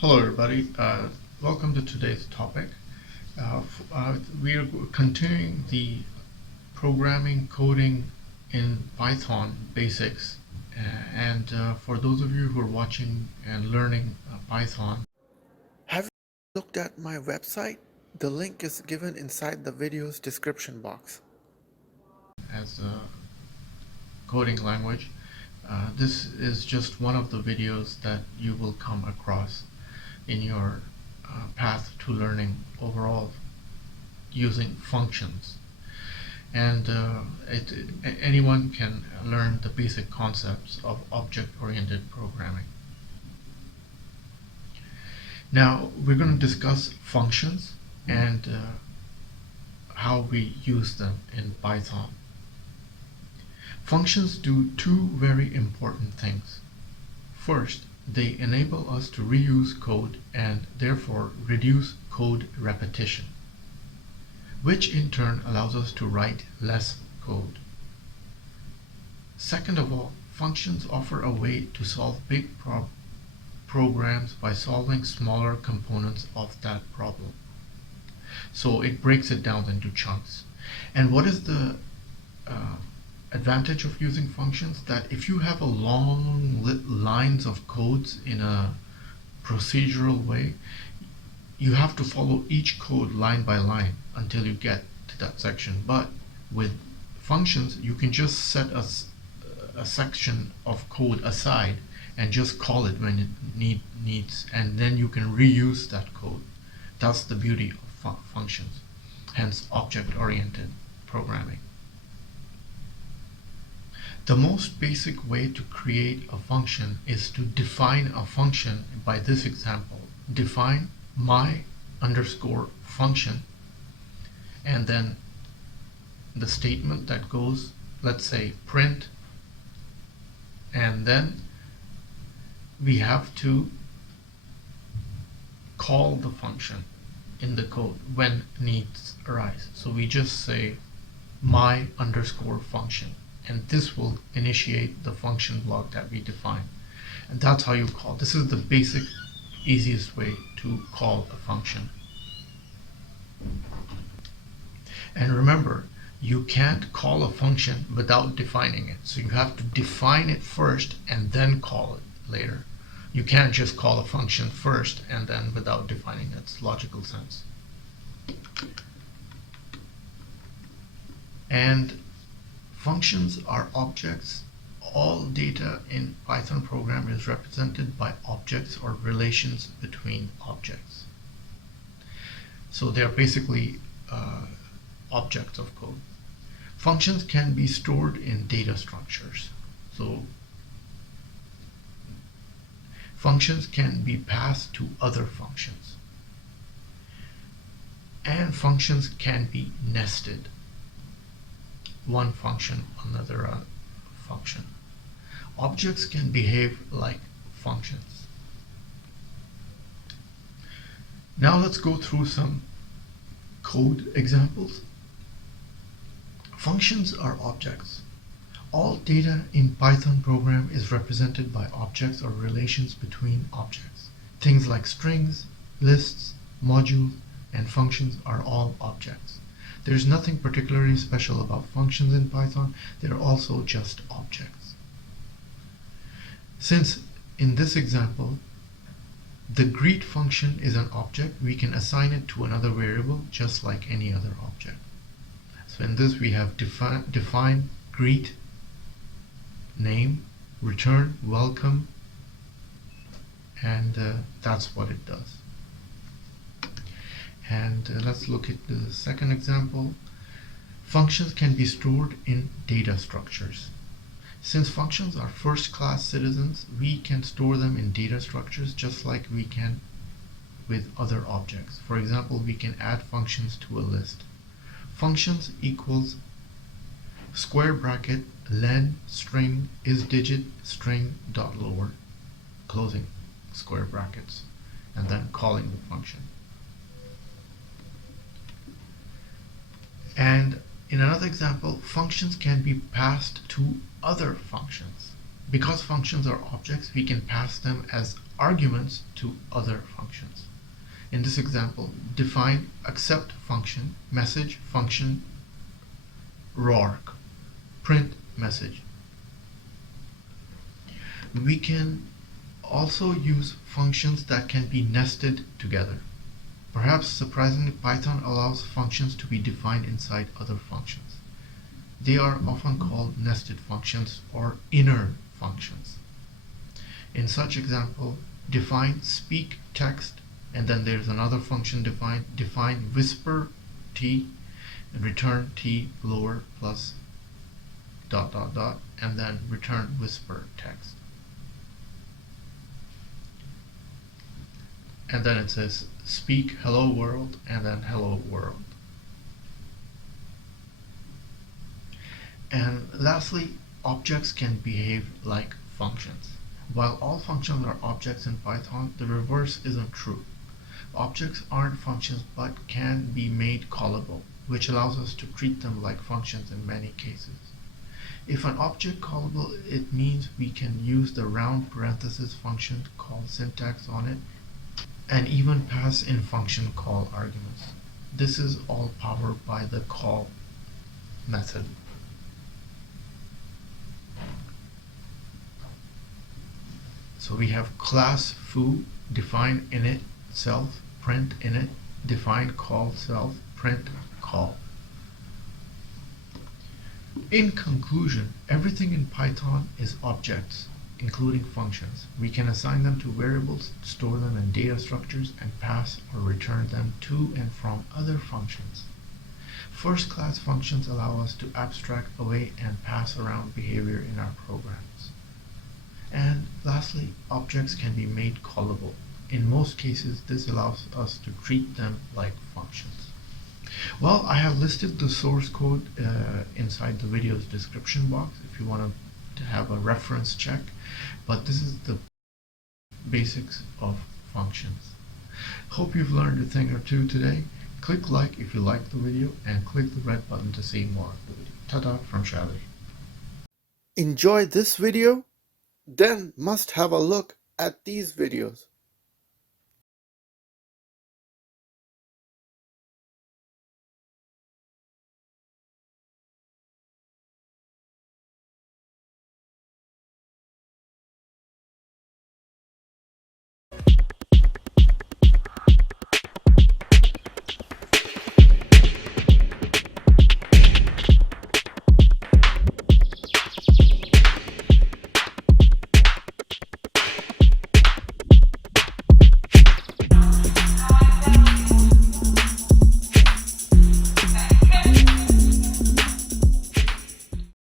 Hello, everybody. Welcome to today's topic. We are continuing the programming coding in Python basics. And for those of you who are watching and learning Python, Have you looked at my website? The link is given inside the video's description box. as a coding language, this is just one of the videos that you will come across in your path to learning overall using functions. And anyone can learn the basic concepts of object-oriented programming. Now we're going to discuss functions and how we use them in Python. Functions do two very important things. First, they enable us to reuse code and therefore reduce code repetition, which in turn allows us to write less code. Second of all, functions offer a way to solve big programs by solving smaller components of that problem. So it breaks it down into chunks. And what is the advantage of using functions? That if you have a long lines of codes in a procedural way, you have to follow each code line by line until you get to that section. But with functions, you can just set a section of code aside and just call it when it needs, and then you can reuse that code. That's the beauty of functions, hence object-oriented programming. The most basic way to create a function is to define a function by this example. Define my underscore function, and then the statement that goes, let's say print, and then we have to call the function in the code when needs arise. So we just say my underscore function, and this will initiate the function block that we define. And that's how you call. This is the basic, easiest way to call a function. And remember, you can't call a function without defining it. So you have to define it first and then call it later. You can't just call a function first and then without defining its logical sense. And functions are objects. All data in Python program is represented by objects or relations between objects. So they are basically objects of code. Functions can be stored in data structures. So functions can be passed to other functions. And functions can be nested. One function, another function. Objects can behave like functions. Now let's go through some code examples. Functions are objects. All data in Python program is represented by objects or relations between objects. Things like strings, lists, modules, and functions are all objects. There's nothing particularly special about functions in Python. They're also just objects. Since in this example, the greet function is an object, we can assign it to another variable just like any other object. So in this we have define greet name, return welcome, and that's what it does. And let's look at the second example. Functions can be stored in data structures. Since functions are first-class citizens, we can store them in data structures just like we can with other objects. For example, we can add functions to a list. Functions equals square bracket len string is digit string dot lower, closing square brackets, and then calling the function. And in another example, functions can be passed to other functions. Because functions are objects, we can pass them as arguments to other functions. In this example, define accept function, message function, RORC, print message. We can also use functions that can be nested together. Perhaps surprisingly, Python allows functions to be defined inside other functions. They are often called nested functions or inner functions. In such example, define speak text, and then there's another function define whisper t, and return t lower plus ... and then return whisper text. And then it says speak hello world, and then hello world. And lastly, objects can behave like functions. While all functions are objects in Python, the reverse isn't true. Objects aren't functions but can be made callable, which allows us to treat them like functions in many cases. If an object callable, it means we can use the round parenthesis function call syntax on it, and even pass in function call arguments. This is all powered by the call method. So we have class foo, define init self, print init, define call self, print call. In conclusion, everything in Python is objects, including functions. We can assign them to variables, store them in data structures, and pass or return them to and from other functions. First-class functions allow us to abstract away and pass around behavior in our programs. And lastly, objects can be made callable. In most cases, this allows us to treat them like functions. Well, I have listed the source code inside the video's description box if you want to have a reference check, but this is the basics of functions. Hope you've learned a thing or two today. Click like if you liked the video, and click the red button to see more of the video. Ta-ta from Shadi. Enjoy this video? Then must have a look at these videos.